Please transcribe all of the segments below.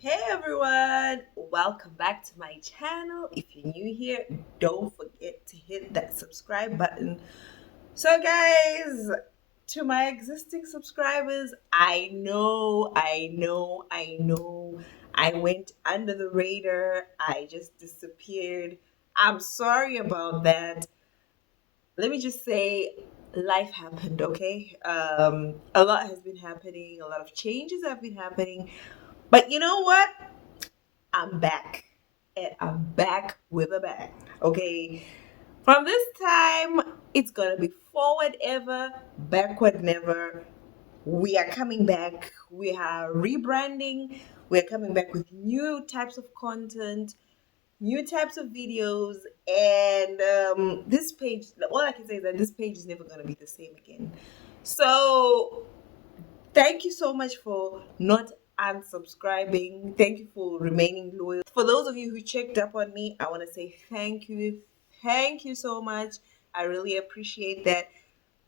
Hey everyone, welcome back to my channel. If you're new here, don't forget to hit that subscribe button. So guys, to my existing subscribers, I know I went under the radar. I just disappeared. I'm sorry about that. Let me just say life happened, okay? A lot has been happening, a lot of changes have been happening. But you know what? I'm back. And I'm back with a bang. Okay. From this time, it's gonna be forward ever, backward never. We are coming back. We are rebranding. We're coming back with new types of content, new types of videos, and this page. All I can say is that this page is never gonna be the same again. So thank you so much for not unsubscribing. Thank you for remaining loyal. For those of you who checked up on me, I want to say thank you. Thank you so much. I really appreciate that.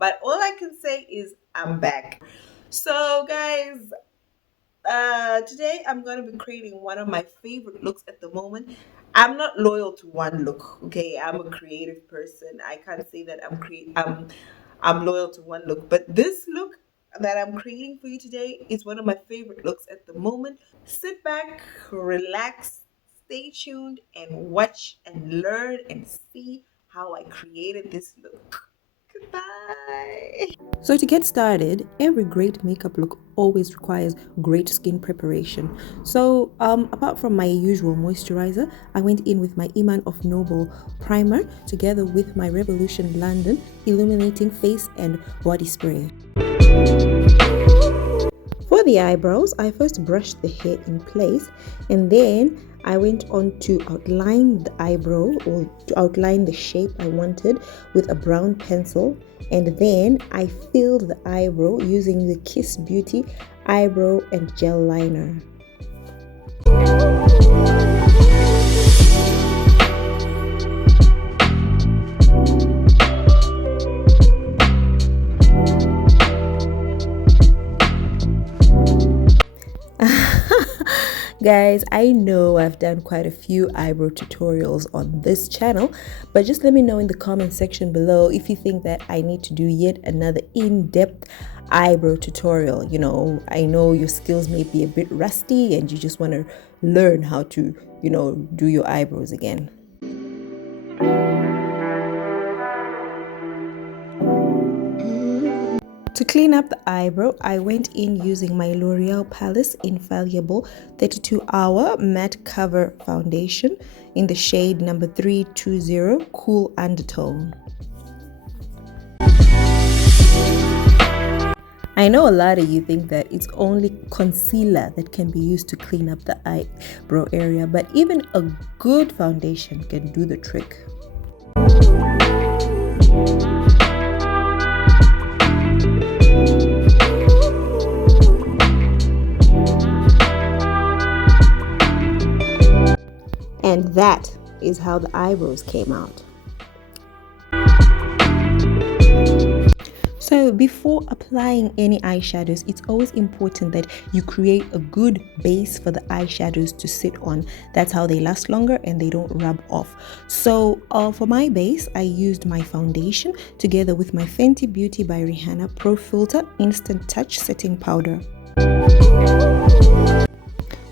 But all I can say is I'm back. So, guys, today I'm going to be creating one of my favorite looks at the moment. I'm not loyal to one look, okay? I'm a creative person. I can't say that I'm loyal to one look, but this look that I'm creating for you today is one of my favorite looks at the moment. Sit back, relax, stay tuned, and watch and learn and see how I created this look. Goodbye. So, to get started, every great makeup look always requires great skin preparation. So, apart from my usual moisturizer, I went in with my Iman of Noble primer together with my Revolution London illuminating face and body spray. For the eyebrows, I first brushed the hair in place and then I went on to outline the eyebrow or to outline the shape I wanted with a brown pencil, and then I filled the eyebrow using the Kiss Beauty eyebrow and gel liner. Guys, I know I've done quite a few eyebrow tutorials on this channel, but just let me know in the comment section below if you think that I need to do yet another in-depth eyebrow tutorial. I know your skills may be a bit rusty and you just want to learn how to, do your eyebrows again. To clean up the eyebrow, I went in using my L'Oreal Paris Infallible 32-hour matte cover foundation in the shade number 320 Cool Undertone. I know a lot of you think that it's only concealer that can be used to clean up the eyebrow area, but even a good foundation can do the trick. And that is how the eyebrows came out. So before applying any eyeshadows, it's always important that you create a good base for the eyeshadows to sit on. That's how they last longer and they don't rub off. So for my base, I used my foundation together with my Fenty Beauty by Rihanna Pro Filter Instant Touch Setting Powder.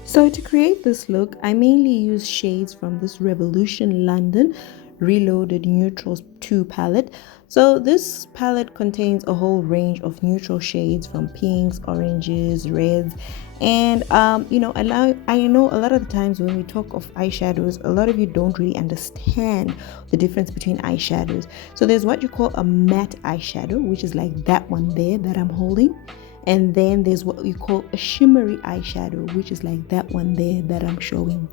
So to create this look, I mainly use shades from this Revolution London Reloaded Neutrals 2 palette. So this palette contains a whole range of neutral shades from pinks, oranges, reds, and I know a lot of the times when we talk of eyeshadows, a lot of you don't really understand the difference between eyeshadows. So there's what you call a matte eyeshadow, which is like that one there that I'm holding. And then there's what we call a shimmery eyeshadow, which is like that one there that I'm showing.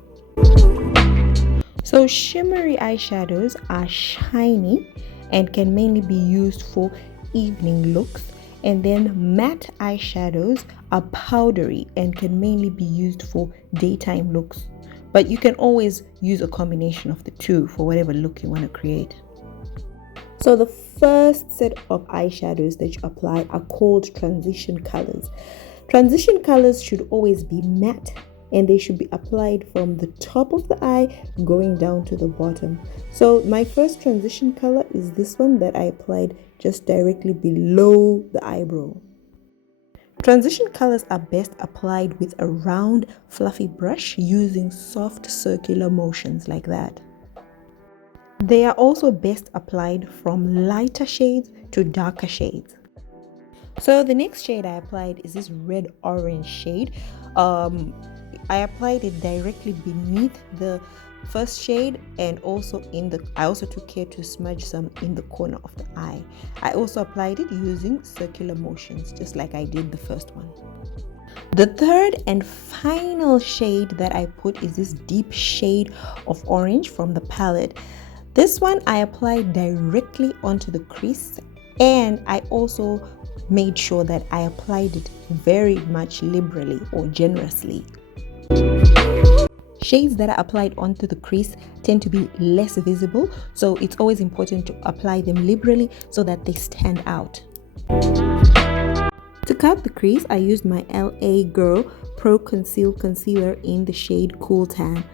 So shimmery eyeshadows are shiny and can mainly be used for evening looks. And then matte eyeshadows are powdery and can mainly be used for daytime looks. But you can always use a combination of the two for whatever look you want to create. So the first set of eyeshadows that you apply are called transition colors. Transition colors should always be matte and they should be applied from the top of the eye going down to the bottom. So my first transition color is this one that I applied just directly below the eyebrow. Transition colors are best applied with a round, fluffy brush using soft circular motions like that. They are also best applied from lighter shades to darker shades. So the next shade I applied is this red orange shade. I applied it directly beneath the first shade, and also I also took care to smudge some in the corner of the eye. I also applied it using circular motions, just like I did the first one. The third and final shade that I put is this deep shade of orange from the palette. This one I applied directly onto the crease, and I also made sure that I applied it very much liberally or generously. Shades that are applied onto the crease tend to be less visible, so it's always important to apply them liberally so that they stand out. To cut the crease, I used my LA Girl Pro Conceal Concealer in the shade Cool Tan.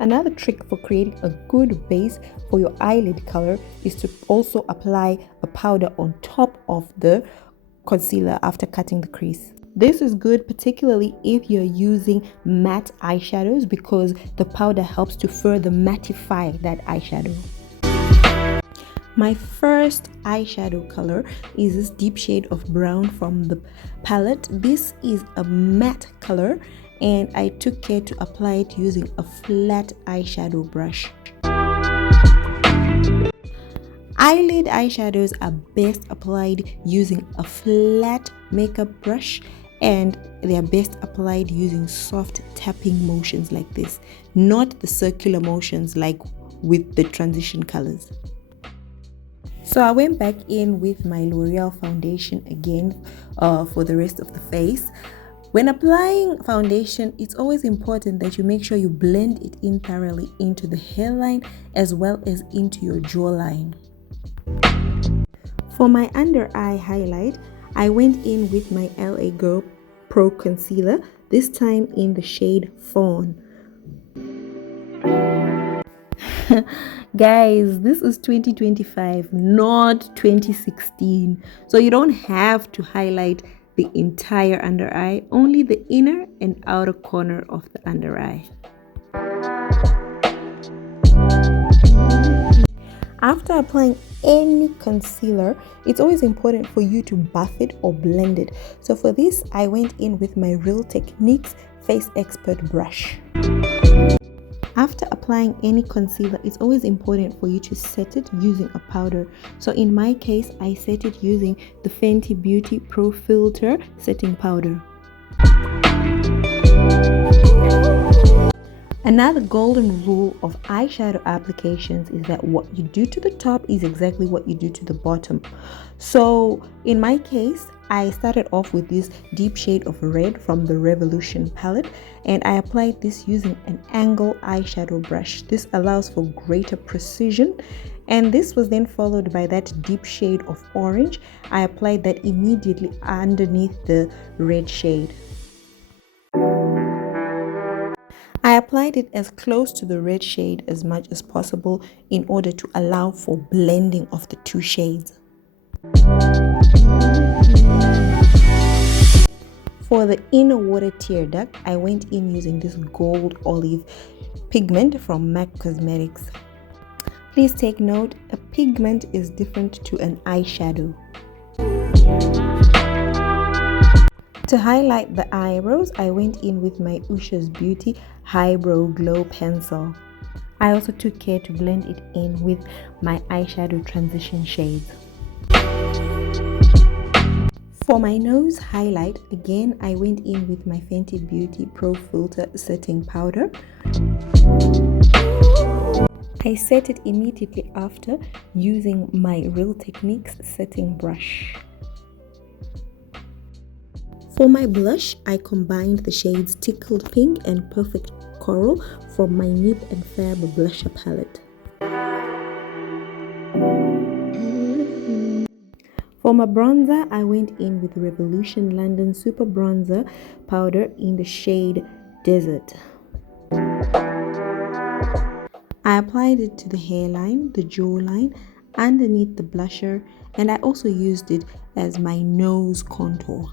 Another trick for creating a good base for your eyelid color is to also apply a powder on top of the concealer after cutting the crease. This is good particularly if you're using matte eyeshadows, because the powder helps to further mattify that eyeshadow. My first eyeshadow color is this deep shade of brown from the palette. This is a matte color, and I took care to apply it using a flat eyeshadow brush. Eyelid eyeshadows are best applied using a flat makeup brush, and they are best applied using soft tapping motions like this, not the circular motions like with the transition colors. So I went back in with my L'Oreal foundation again for the rest of the face. When applying foundation, it's always important that you make sure you blend it in thoroughly into the hairline as well as into your jawline. For my under eye highlight, I went in with my LA Girl Pro Concealer, this time in the shade Fawn. Guys, this is 2025, not 2016. So you don't have to highlight the entire under eye, only the inner and outer corner of the under eye. After applying any concealer, it's always important for you to buff it or blend it. So for this, I went in with my Real Techniques Face Expert brush. After applying any concealer, it's always important for you to set it using a powder. So in my case, I set it using the Fenty Beauty Pro Filter setting powder. Another golden rule of eyeshadow applications is that what you do to the top is exactly what you do to the bottom. So in my case, I started off with this deep shade of red from the Revolution palette, and I applied this using an angle eyeshadow brush. This allows for greater precision, and this was then followed by that deep shade of orange. I applied that immediately underneath the red shade. I applied it as close to the red shade as much as possible in order to allow for blending of the two shades. For the inner water tear duct, I went in using this gold olive pigment from MAC Cosmetics. Please take note, a pigment is different to an eyeshadow. To highlight the eyebrows, I went in with my Ushas Beauty Eyebrow Glow Pencil. I also took care to blend it in with my eyeshadow transition shades. For my nose highlight, again I went in with my Fenty Beauty Pro Filter setting powder. I set it immediately after using my Real Techniques setting brush. For my blush, I combined the shades Tickled Pink and Perfect Coral from my Nip and Fab blusher palette. For For my bronzer, I went in with Revolution London Super Bronzer Powder in the shade Desert. I applied it to the hairline, the jawline, underneath the blusher, and I also used it as my nose contour.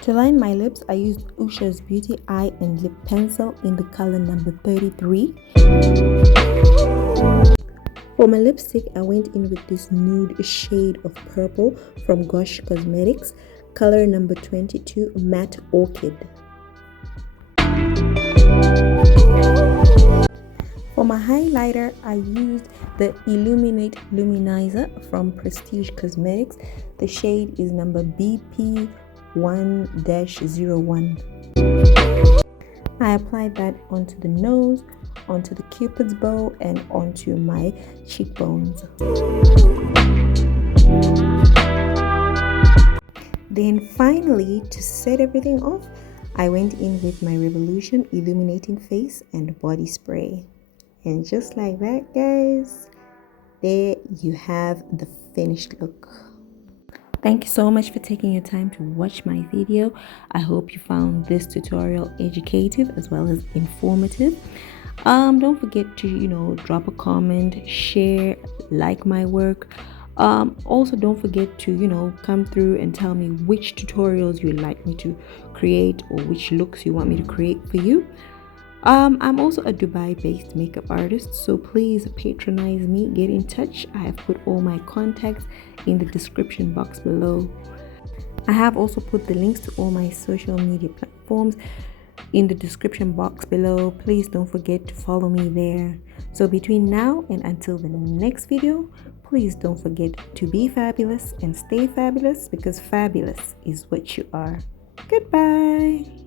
To line my lips, I used Ushas Beauty Eye and Lip Pencil in the color number 33. For my lipstick, I went in with this nude shade of purple from Gosh Cosmetics, color number 22, Matte Orchid. For my highlighter, I used the Illuminate Luminizer from Prestige Cosmetics. The shade is number BP1-01. I applied that onto the nose, onto the cupid's bow, and onto my cheekbones. Then finally, to set everything off, I went in with my Revolution Illuminating Face and Body Spray. And just like that, guys, there you have the finished look. Thank you so much for taking your time to watch my video. I hope you found this tutorial educative as well as informative. Don't forget to drop a comment, share, like my work. Also don't forget to come through and tell me which tutorials you'd like me to create or which looks you want me to create for you. I'm also a Dubai-based makeup artist, so please patronize me, get in touch. I have put all my contacts in the description box below. I have also put the links to all my social media platforms in the description box below. Please don't forget to follow me there. So between now and until the next video, please don't forget to be fabulous and stay fabulous, because fabulous is what you are. Goodbye.